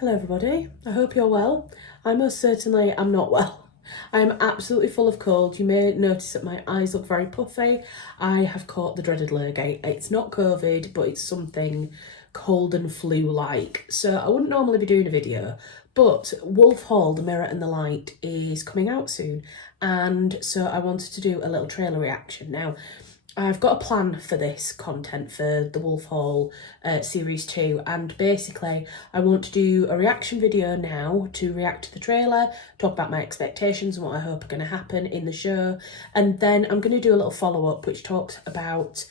Hello everybody, I hope you're well. I most certainly am not well. I am absolutely full of cold. You may notice that my eyes look very puffy. I have caught the dreaded lurgate. It's not COVID, but it's something cold and flu-like. So I wouldn't normally be doing a video, but Wolf Hall, The Mirror and the Light is coming out soon. And so I wanted to do a little trailer reaction. Now, I've got a plan for this content for the Wolf Hall series 2, and basically I want to do a reaction video now to react to the trailer, talk about my expectations and what I hope are going to happen in the show, and then I'm going to do a little follow-up which talks about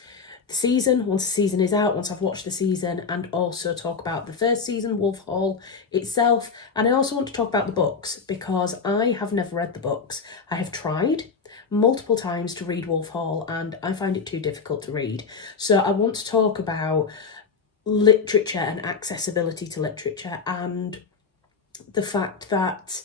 the season, once the season is out, once I've watched the season, and also talk about the first season, Wolf Hall itself. And I also want to talk about the books because I have never read the books. I have tried multiple times to read Wolf Hall and I find it too difficult to read. So I want to talk about literature and accessibility to literature and the fact that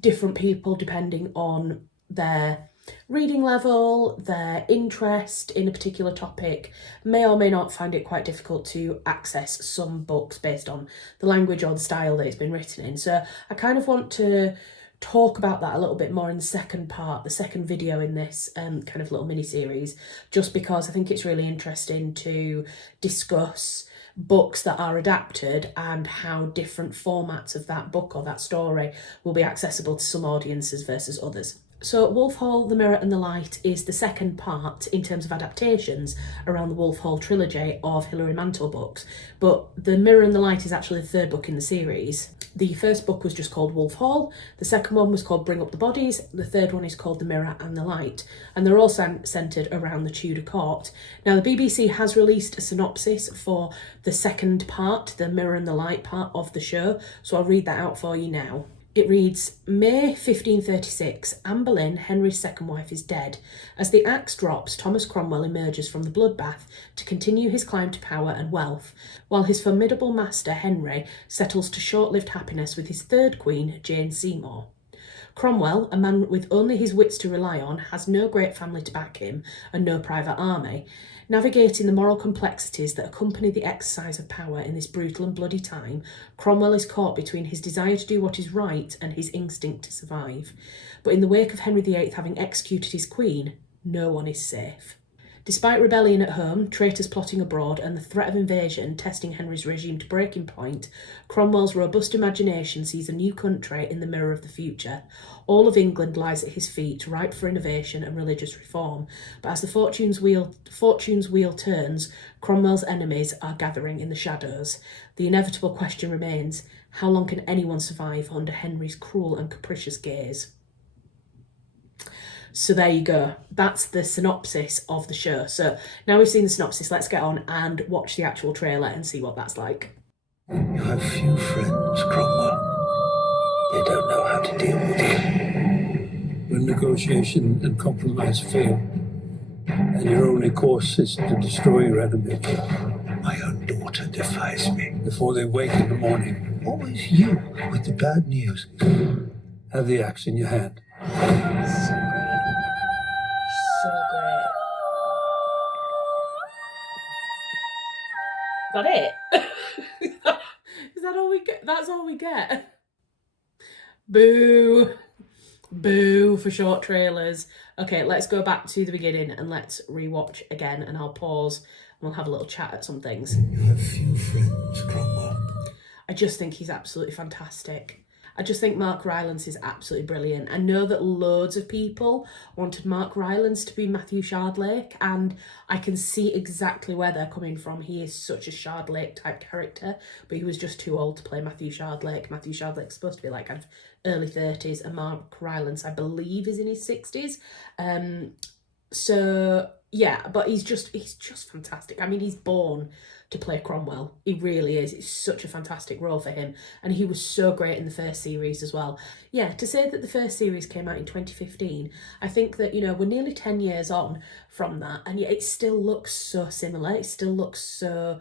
different people, depending on their reading level, their interest in a particular topic, may or may not find it quite difficult to access some books based on the language or the style that it's been written in. So I kind of want to talk about that a little bit more in the second part, the second video in this kind of little mini series, just because I think it's really interesting to discuss books that are adapted and how different formats of that book or that story will be accessible to some audiences versus others. So Wolf Hall, The Mirror and the Light is the second part in terms of adaptations around the Wolf Hall trilogy of Hilary Mantel books, but The Mirror and the Light is actually the third book in the series. The first book was just called Wolf Hall, the second one was called Bring Up the Bodies, the third one is called The Mirror and the Light, and they're all centred around the Tudor court. Now the BBC has released a synopsis for the second part, the Mirror and the Light part of the show, so I'll read that out for you now. It reads, May 1536, Anne Boleyn, Henry's second wife, is dead. As the axe drops, Thomas Cromwell emerges from the bloodbath to continue his climb to power and wealth, while his formidable master, Henry, settles to short-lived happiness with his third queen, Jane Seymour. Cromwell, a man with only his wits to rely on, has no great family to back him and no private army. Navigating the moral complexities that accompany the exercise of power in this brutal and bloody time, Cromwell is caught between his desire to do what is right and his instinct to survive. But in the wake of Henry VIII having executed his queen, no one is safe. Despite rebellion at home, traitors plotting abroad, and the threat of invasion testing Henry's regime to breaking point, Cromwell's robust imagination sees a new country in the mirror of the future. All of England lies at his feet, ripe for innovation and religious reform. But as the fortune's wheel turns, Cromwell's enemies are gathering in the shadows. The inevitable question remains, how long can anyone survive under Henry's cruel and capricious gaze? So there you go. That's the synopsis of the show. So now we've seen the synopsis, let's get on and watch the actual trailer and see what that's like. You have few friends, Cromwell. They don't know how to deal with you. When negotiation and compromise fail, and your only course is to destroy your enemy. My own daughter defies me. Before they wake in the morning, always you with the bad news. Have the axe in your hand. So great. Is that it? Is that all we get? That's all we get. Boo. Boo for short trailers. Okay, let's go back to the beginning and let's rewatch again, and I'll pause and we'll have a little chat at some things. You have few friends, Cromwell. I just think he's absolutely fantastic. I just think Mark Rylance is absolutely brilliant. I know that loads of people wanted Mark Rylance to be Matthew Shardlake, and I can see exactly where they're coming from. He is such a Shardlake type character, but he was just too old to play Matthew Shardlake. Matthew Shardlake's supposed to be like kind of early 30s, and Mark Rylance, I believe, is in his 60s. So yeah, but he's just fantastic. I mean, he's born to play Cromwell. He really is. It's such a fantastic role for him. And he was so great in the first series as well. Yeah, to say that the first series came out in 2015, I think that, you know, we're nearly 10 years on from that, and yet it still looks so similar. It still looks so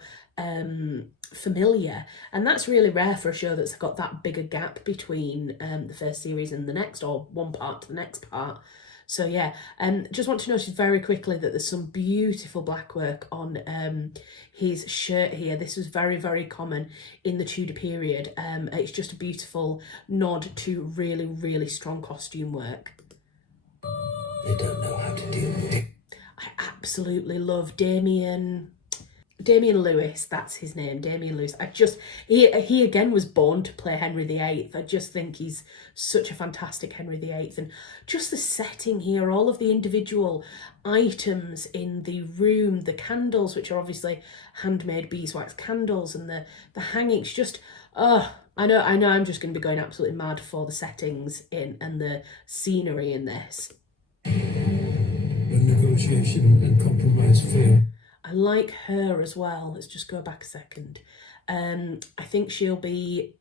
familiar, and that's really rare for a show that's got that big a gap between the first series and the next, or one part to the next part. So yeah, just want to notice very quickly that there's some beautiful black work on his shirt here. This was very, very common in the Tudor period. It's just a beautiful nod to really, really strong costume work. They don't know how to deal with it. I absolutely love Damien Lewis, that's his name, Damien Lewis. He again was born to play Henry VIII. I just think he's such a fantastic Henry VIII. And just the setting here, all of the individual items in the room, the candles, which are obviously handmade beeswax candles, and the hangings, just, I know I'm just going to be going absolutely mad for the settings and the scenery in this. When negotiation and compromise fail. I like her as well. Let's just go back a second. I think it'll be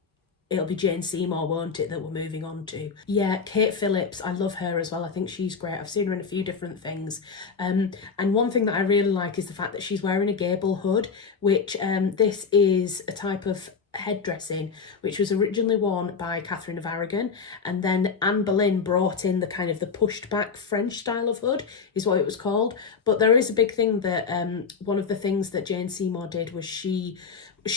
Jane Seymour, won't it, that we're moving on to? Yeah, Kate Phillips, I love her as well. I think she's great. I've seen her in a few different things. And one thing that I really like is the fact that she's wearing a gable hood, which this is a type of head dressing which was originally worn by Catherine of Aragon, and then Anne Boleyn brought in the kind of the pushed back French style of hood is what it was called. But there is a big thing that one of the things that Jane Seymour did was she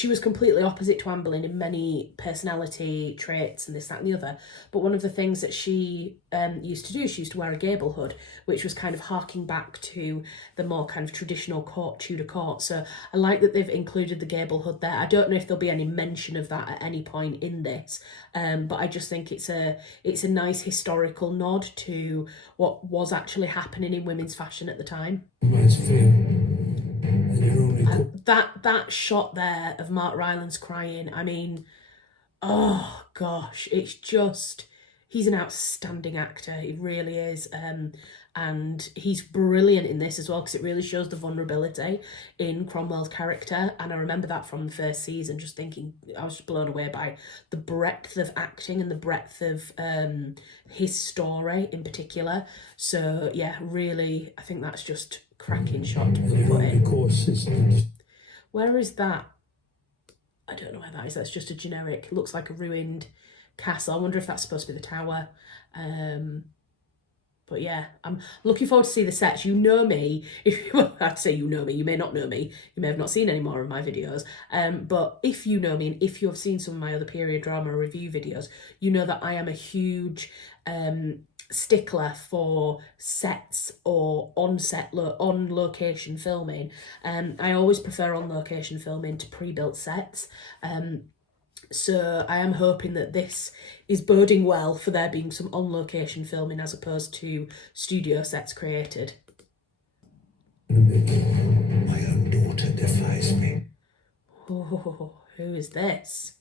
was completely opposite to Anne Boleyn in many personality traits and this, that and the other. But one of the things that she used to do, she used to wear a gable hood, which was kind of harking back to the more kind of traditional Tudor court. So I like that they've included the gable hood there. I don't know if there'll be any mention of that at any point in this, but I just think it's a nice historical nod to what was actually happening in women's fashion at the time. That shot there of Mark Rylance crying, I mean, oh gosh, it's just, he's an outstanding actor, he really is, and he's brilliant in this as well, because it really shows the vulnerability in Cromwell's character. And I remember that from the first season, just thinking, I was just blown away by the breadth of acting and the breadth of his story in particular. So yeah, really, I think that's just cracking shot to put in. Where is that? I don't know where that is. That's just a generic, looks like a ruined castle. I wonder if that's supposed to be the tower. But yeah, I'm looking forward to see the sets. You know me, I'd say you know me, you may not know me, you may have not seen any more of my videos, but if you know me and if you have seen some of my other period drama review videos, you know that I am a huge stickler for sets or on location filming. I always prefer on location filming to pre-built sets. So I am hoping that this is boding well for there being some on-location filming as opposed to studio sets created. My own daughter defies me. Oh, who is this?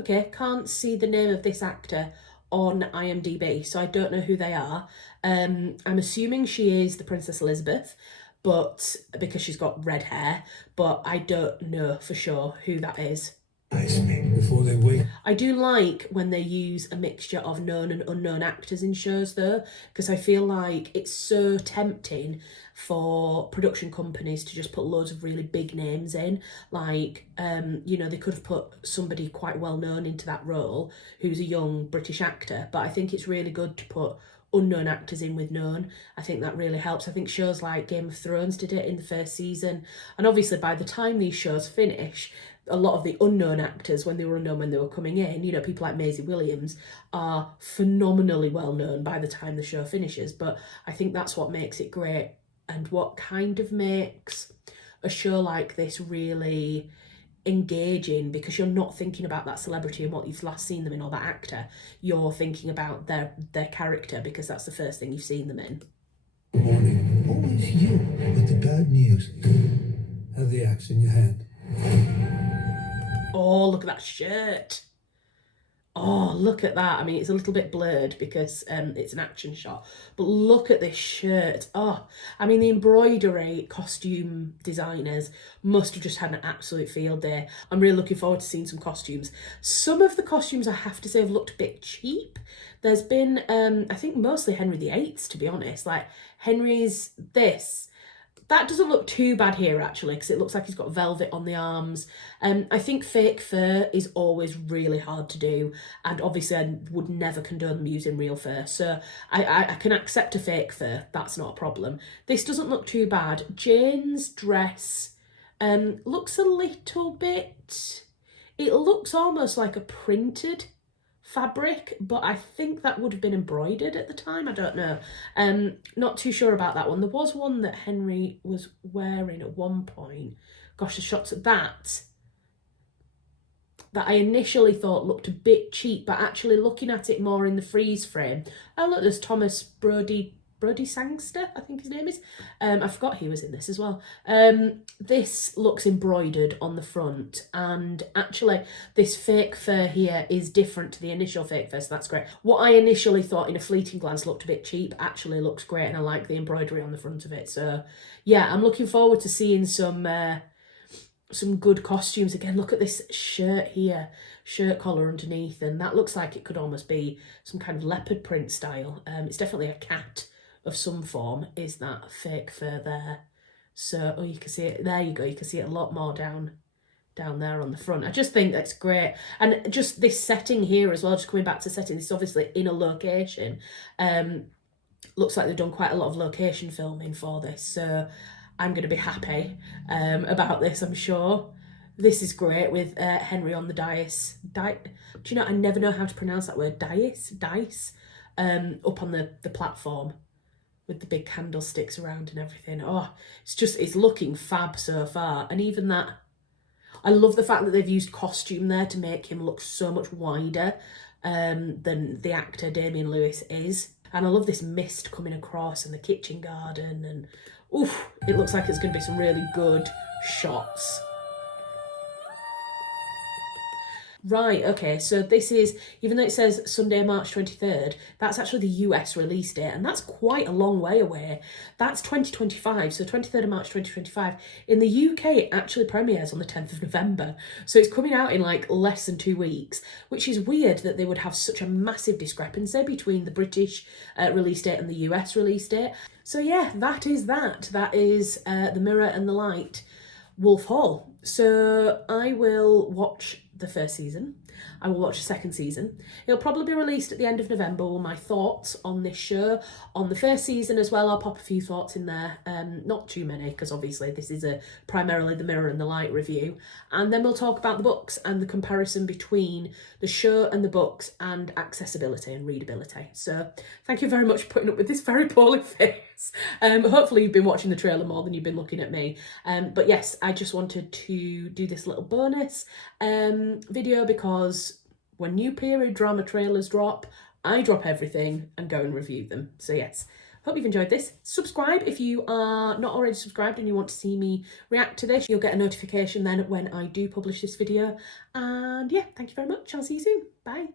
Okay, can't see the name of this actor on IMDb, so I don't know who they are. I'm assuming she is the Princess Elizabeth, but because she's got red hair, but I don't know for sure who that is. Before they wait. I do like when they use a mixture of known and unknown actors in shows though, because I feel like it's so tempting for production companies to just put loads of really big names in. Like, you know, they could have put somebody quite well known into that role who's a young British actor, but I think it's really good to put unknown actors in with known. I think that really helps. I think shows like Game of Thrones did it in the first season, and obviously by the time these shows finish, a lot of the unknown actors, when they were unknown when they were coming in, you know, people like Maisie Williams are phenomenally well known by the time the show finishes. But I think that's what makes it great and what kind of makes a show like this really engaging, because you're not thinking about that celebrity and what you've last seen them in, or that actor. You're thinking about their character, because that's the first thing you've seen them in. Good morning. Always you with the bad news. Have the axe in your hand. Oh, look at that shirt. Oh, look at that. I mean, it's a little bit blurred because it's an action shot, but look at this shirt. Oh, I mean, the embroidery costume designers must have just had an absolute field day. I'm really looking forward to seeing some costumes. Some of the costumes, I have to say, have looked a bit cheap. There's been, I think, mostly Henry VIII's, to be honest. Like, Henry's this, That doesn't look too bad here, actually, because it looks like he's got velvet on the arms. I think fake fur is always really hard to do, and obviously I would never condone them using real fur, so I can accept a fake fur. That's not a problem. This doesn't look too bad. Jane's dress looks a little bit... It looks almost like a printed fabric, but I think that would have been embroidered at the time. I don't know. Not too sure about that one. There was one that Henry was wearing at one point. Gosh, the shots at that I initially thought looked a bit cheap, but actually looking at it more in the freeze frame. Oh look, there's Thomas Brodie Sangster, I think his name is. I forgot he was in this as well. This looks embroidered on the front, and actually this fake fur here is different to the initial fake fur, so that's great. What I initially thought in a fleeting glance looked a bit cheap actually looks great, and I like the embroidery on the front of it. So yeah, I'm looking forward to seeing some good costumes. Again, look at this shirt here, shirt collar underneath, and that looks like it could almost be some kind of leopard print style. It's definitely a cat of some form, is that fake fur there. So, oh, you can see it, there you go, you can see it a lot more down there on the front. I just think that's great. And just this setting here as well, just coming back to setting, this is obviously in a location. Looks like they've done quite a lot of location filming for this, so I'm going to be happy about this, I'm sure. This is great with Henry on the dais. Do you know, I never know how to pronounce that word, dice, up on the platform, with the big candlesticks around and everything. Oh, it's looking fab so far. And even that, I love the fact that they've used costume there to make him look so much wider than the actor Damian Lewis is. And I love this mist coming across and the kitchen garden, and oof, it looks like it's going to be some really good shots. Right, okay, so this is, even though it says Sunday, March 23rd, that's actually the US release date, and that's quite a long way away. That's 2025, so 23rd of March 2025. In the UK, it actually premieres on the 10th of November, so it's coming out in like less than 2 weeks, which is weird that they would have such a massive discrepancy between the British release date and the US release date. So yeah, that is that. That is The Mirror and the Light, Wolf Hall. So I will watch the first season. I will watch the second season. It'll probably be released at the end of November with my thoughts on this show. On the first season as well, I'll pop a few thoughts in there. Not too many, because obviously this is primarily the Mirror and the Light review. And then we'll talk about the books and the comparison between the show and the books and accessibility and readability. So thank you very much for putting up with this very poorly face. Hopefully you've been watching the trailer more than you've been looking at me. But yes, I just wanted to do this little bonus video, because when new period drama trailers drop, I drop everything and go and review them. So yes, hope you've enjoyed this. Subscribe if you are not already subscribed and you want to see me react to this. You'll get a notification then when I do publish this video. And yeah, thank you very much. I'll see you soon. Bye.